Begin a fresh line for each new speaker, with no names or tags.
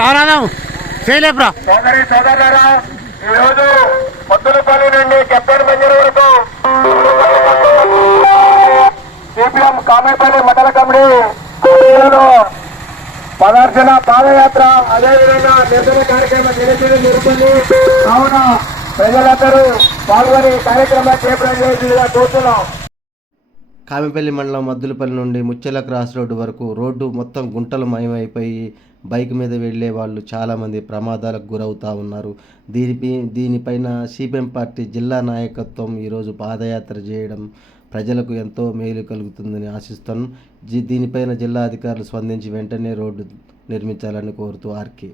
రారాదాం చేయలేపురా.
సోదరి సోదరులారా ఈరోజు పొద్దులపల్లి నుండి కెప్టెన్ బంజర్ వరకు సిపిఎం కామేపల్లి మండల కమిటీ ఆధ్వర్యంలో ప్రదర్శన పాదయాత్ర అదేవిధంగా నిరసన కార్యక్రమం నిరసన జరుగుతుంది. కావున ప్రజలందరూ పాల్గొని కార్యక్రమం చేపడం కోరుతున్నాం
కామెపల్లి మండలం మద్దులపల్లి నుండి ముచ్చెల క్రాస్ రోడ్డు వరకు రోడ్డు మొత్తం గుంటలు మయమైపోయి బైక్ మీద వెళ్ళే వాళ్ళు చాలామంది ప్రమాదాలకు గురవుతూ ఉన్నారు. దీనిపై దీనిపైన సిపిఎం పార్టీ జిల్లా నాయకత్వం ఈరోజు పాదయాత్ర చేయడం ప్రజలకు ఎంతో మేలు కలుగుతుందని ఆశిస్తున్నాం జి- దీనిపైన జిల్లా అధికారులు స్పందించి వెంటనే రోడ్డు నిర్మించాలని కోరుతూ ఆర్కే